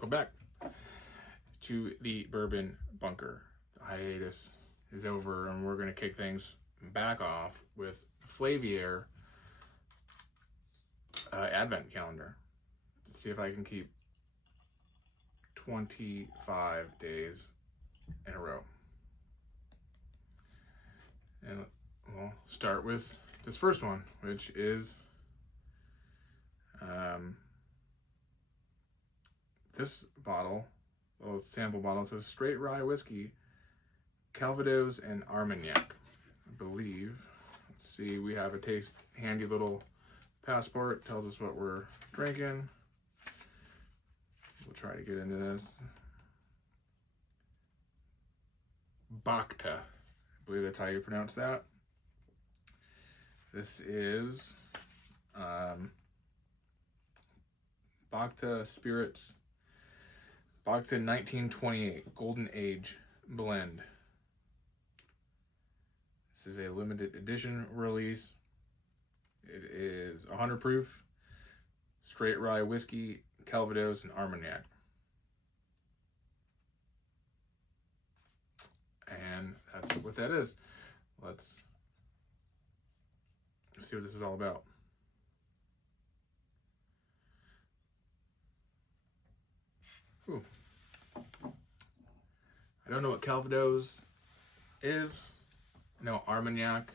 Welcome back to the Bourbon Bunker. The hiatus is over and we're going to kick things back off with Flavier Advent Calendar. Let's see if I can keep 25 days in a row. And we'll start with this first one, which is this bottle, little sample bottle. It says straight rye whiskey, calvados and armagnac, I believe. Let's see, we have a taste handy little passport, tells us what we're drinking. We'll try to get into this. Bhakta, I believe that's how you pronounce that. This is Bhakta Spirits, Bhakta 1928 Golden Age Blend. This is a limited edition release. It is 100 proof, straight rye whiskey, calvados, and armagnac. And that's what that is. Let's see what this is all about. Ooh. I don't know what calvados is. I know armagnac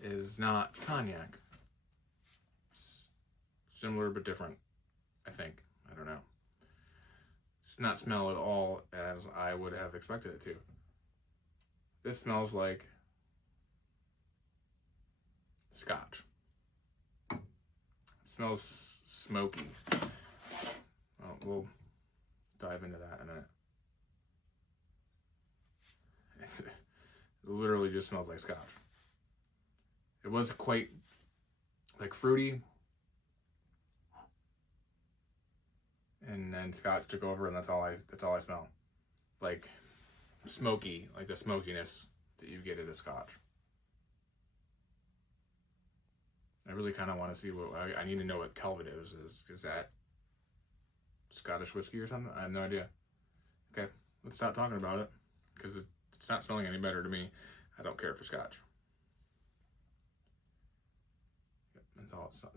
is not cognac. Similar but different, I think. I don't know. Does not smell at all as I would have expected it to. This smells like Scotch. It smells smoky. Well, we'll dive into that in a minute. It literally just smells like Scotch. It was quite like fruity, and then Scotch took over, and that's all I smell. Like smoky, like the smokiness that you get at a Scotch. I really kind of want to see what I need to know what calvados is. Is that Scottish whiskey or something? I have no idea. Okay, let's stop talking about it because it's not smelling any better to me. I don't care for Scotch. Yep, that's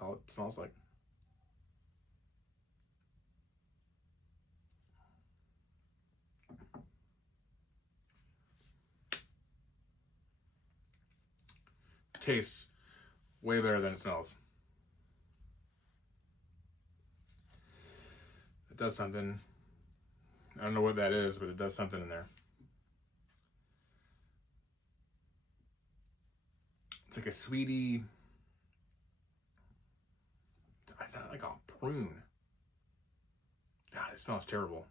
all it smells like. Tastes way better than it smells. It does something. I don't know what that is, but it does something in there. It's like a sweetie. It's not like a prune. God, it smells terrible.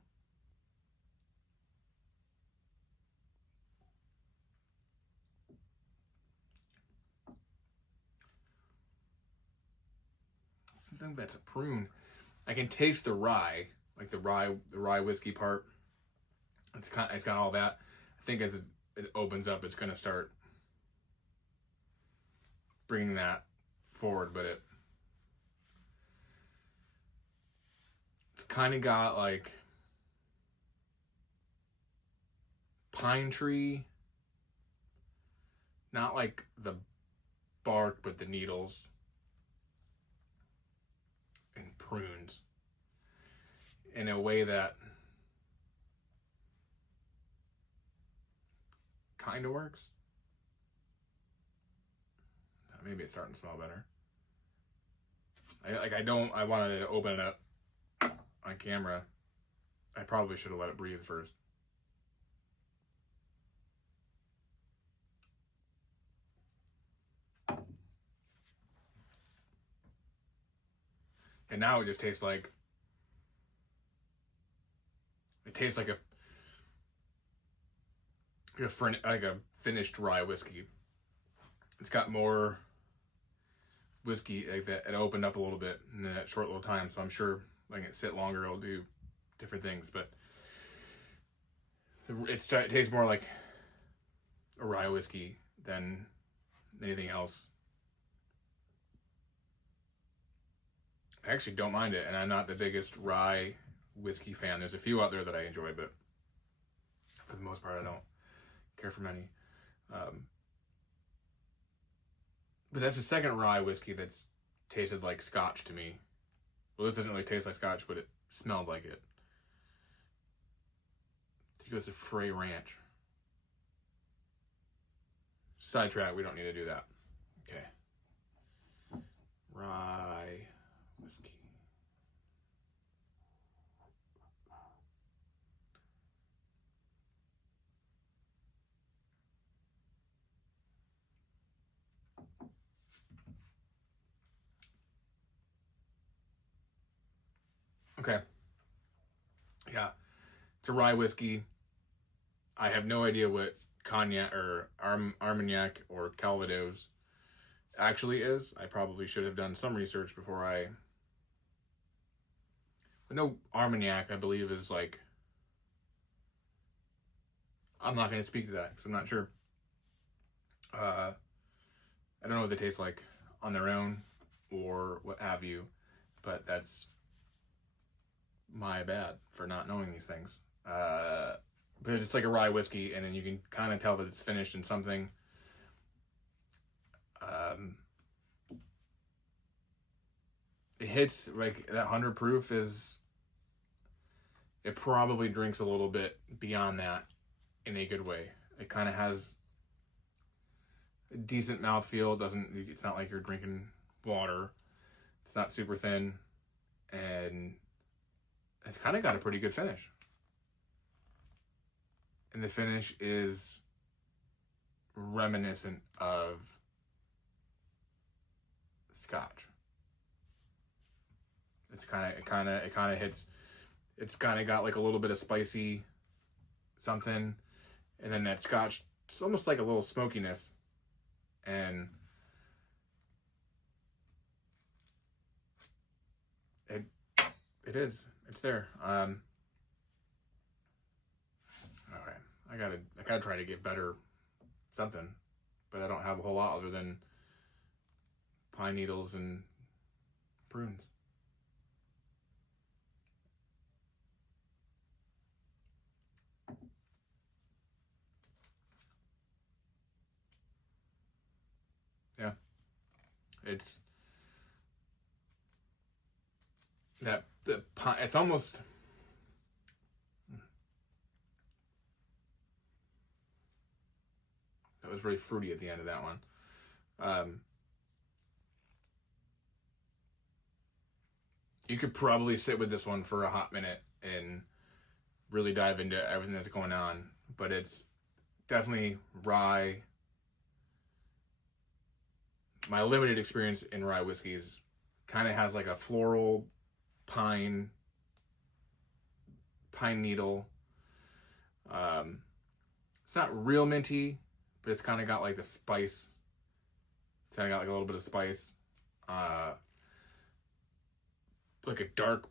I think that's a prune. I can taste the rye, like the rye whiskey part. It's got all that. I think as it opens up, it's gonna start bringing that forward, but it's kind of got like pine tree, not like the bark, but the needles, and prunes in a way that kind of works. Maybe it's starting to smell better. I wanted to open it up on camera. I probably should have let it breathe first. And now it just tastes like a finished rye whiskey. It's got more whiskey like that. It opened up a little bit in that short little time, so I'm sure letting it sit longer it'll do different things. But it tastes more like a rye whiskey than anything else. I actually don't mind it, and I'm not the biggest rye whiskey fan. There's a few out there that I enjoy, but for the most part, I don't care for many. But that's the second rye whiskey that's tasted like Scotch to me. Well, this doesn't really taste like Scotch, but it smelled like it. I think it's a Frey Ranch. Sidetrack, we don't need to do that. Okay. Rye whiskey. Okay. Yeah. It's a rye whiskey. I have no idea what cognac or armagnac or calvados actually is. I probably should have done some research before I... But no, armagnac, I believe, is like... I'm not going to speak to that because I'm not sure. I don't know what they taste like on their own or what have you, but that's my bad for not knowing these things. But it's like a rye whiskey, and then you can kind of tell that it's finished in something. It hits like that 100 proof is. It probably drinks a little bit beyond that in a good way. It kind of has a decent mouthfeel. It's not like you're drinking water. It's not super thin, and it's kind of got a pretty good finish. And the finish is reminiscent of Scotch. It kind of hits. It's kind of got like a little bit of spicy something, and then that Scotch. It's almost like a little smokiness, and it is. It's there. I gotta try to get better something, but I don't have a whole lot other than pine needles and prunes. Yeah, it's that the pine. It's almost. That was very fruity at the end of that one. You could probably sit with this one for a hot minute and really dive into everything that's going on, but it's definitely rye. My limited experience in rye whiskeys kind of has like a floral pine needle. It's not real minty, but it's kind of got like the spice. It's kind of got like a little bit of spice. Like a dark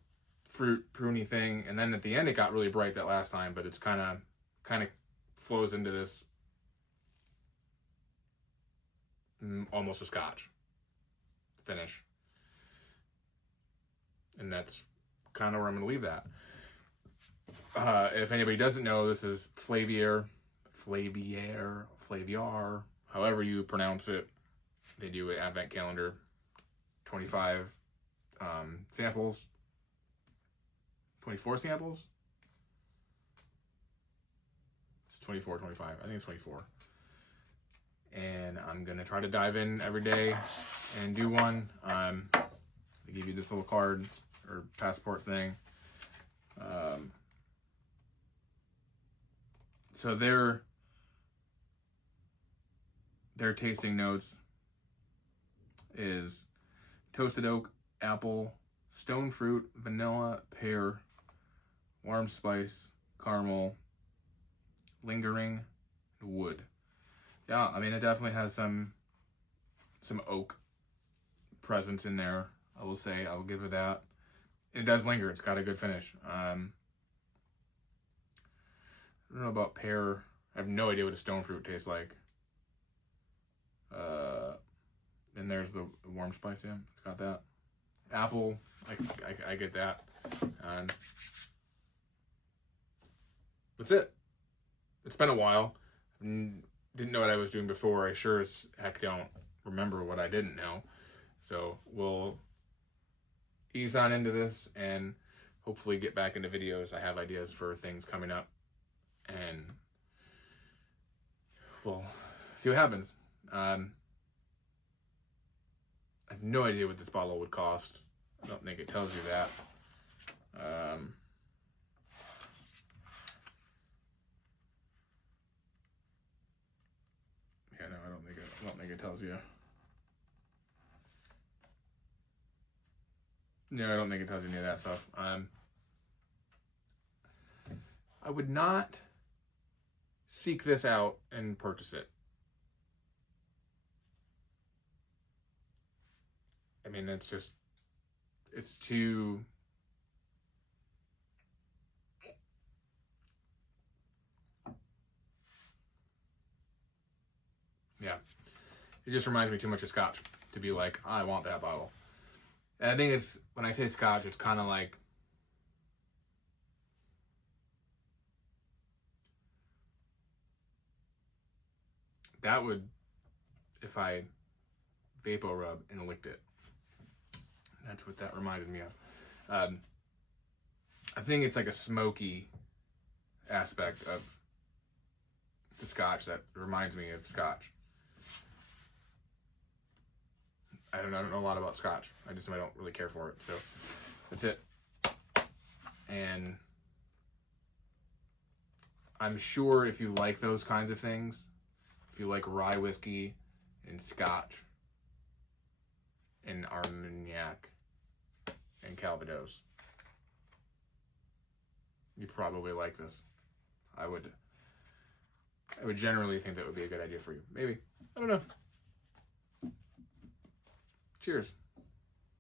fruit pruny thing. And then at the end it got really bright that last time, but it's kind of flows into this almost a Scotch finish. And that's kind of where I'm going to leave that. If anybody doesn't know, this is Flaviar, however you pronounce it. They do an advent calendar, 25 samples, 24 samples. It's 24, 25. I think it's 24. And I'm going to try to dive in every day and do one. They give you this little card or passport thing. So their tasting notes is toasted oak, apple, stone fruit, vanilla, pear, warm spice, caramel, lingering, wood. Yeah, I mean, it definitely has some oak presence in there. I will say, I'll give it that. It does linger. It's got a good finish. I don't know about pear. I have no idea what a stone fruit tastes like. Then there's the warm spice. Yeah, it's got that. Apple, I get that. And that's it. It's been a while. Didn't know what I was doing before. I sure as heck don't remember what I didn't know. So we'll ease on into this and hopefully get back into videos. I have ideas for things coming up, and we'll see what happens. I have no idea what this bottle would cost. I don't think it tells you that. Yeah, no, I don't think it tells you. No, I don't think it tells you any of that stuff. I would not seek this out and purchase it. I mean, it's too... Yeah. It just reminds me too much of scotch to be like, I want that bottle. And I think it's, when I say scotch, it's kind of like, that would, if I vapor rub and licked it. That's what that reminded me of. I think it's like a smoky aspect of the scotch that reminds me of scotch. I don't know a lot about scotch. I don't really care for it. So that's it. And I'm sure if you like those kinds of things, if you like rye whiskey and scotch and armagnac and calvados, you probably like this. I would generally think that would be a good idea for you. Maybe. I don't know. Cheers.